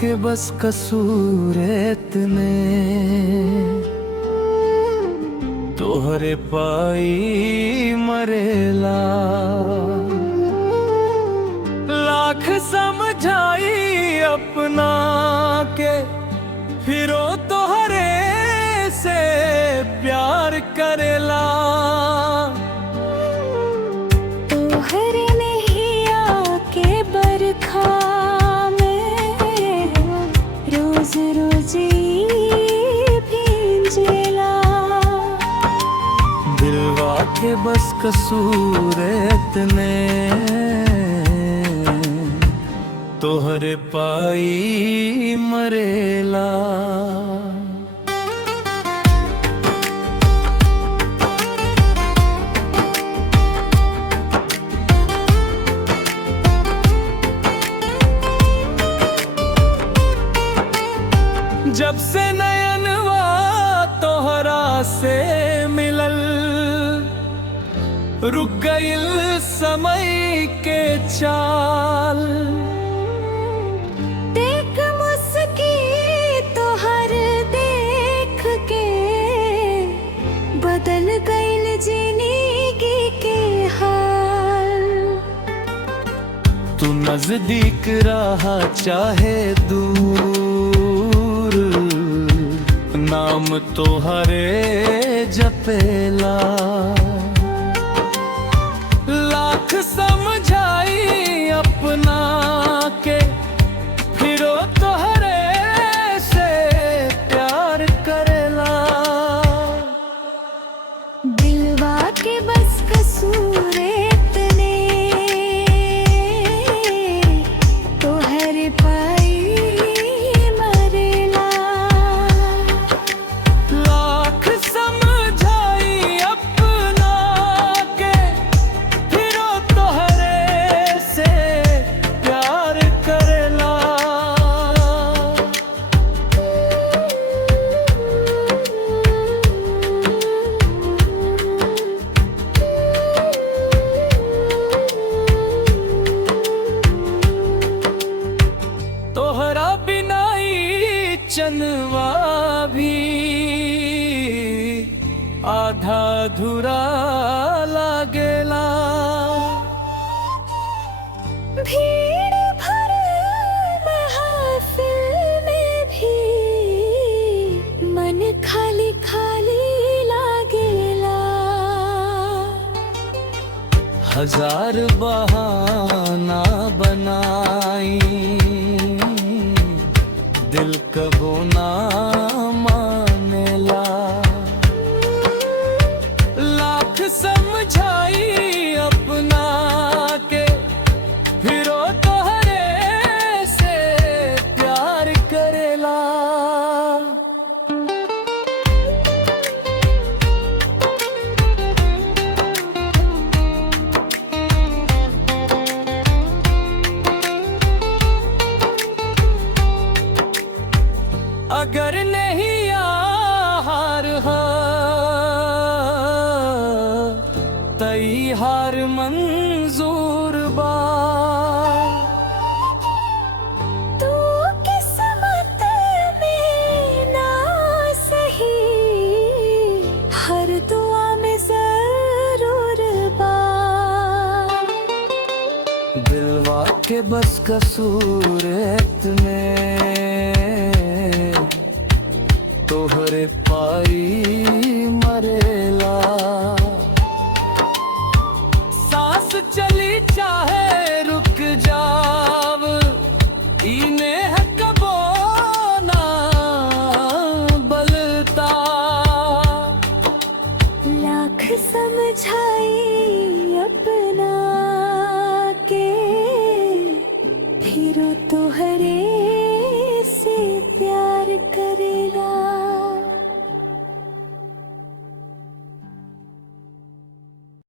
के बस कसूर इतने तोहरे पाई मरेला। लाख समझाई अपना के फिरो तोहरे से प्यार करेला। तोहरे नहीं आके बरखा में रोज रोज भींजेला। दिलवा के बस कसूर इतने तोहरे पाई मरेला। जब से नयनवा तोहरा से मिलल रुक गइल समय के चाल। देख मुस्की तोहर देख के बदल गइल जिंदगी के हाल। तू नजदीक रहा चाहे दूर नाम तोहरे जपेला। लाख समझाई अपना के फिरो तोहरे से प्यार करेला। दिलवा के बस कसूर इतने तोहरे पाई मरेला। लाख समझाई अपना के फिरो तोहरे से प्यार करेला। तोहरा बिना ही चनवा भी आधा अधूरा लागेला। भीड़ भरल महफिल में भी मन खाली खाली लागेला। हजार बहाना बनाई दिल कबो ना मानेला। लाख समझाई अपना के फिरो तोहरे से प्यार करेला। अगर नहीं हार तई हार मंजूर बा। तू किस्मत में ना सही हर दुआ में जरूर बा। दिलवा के बस कसूर इतने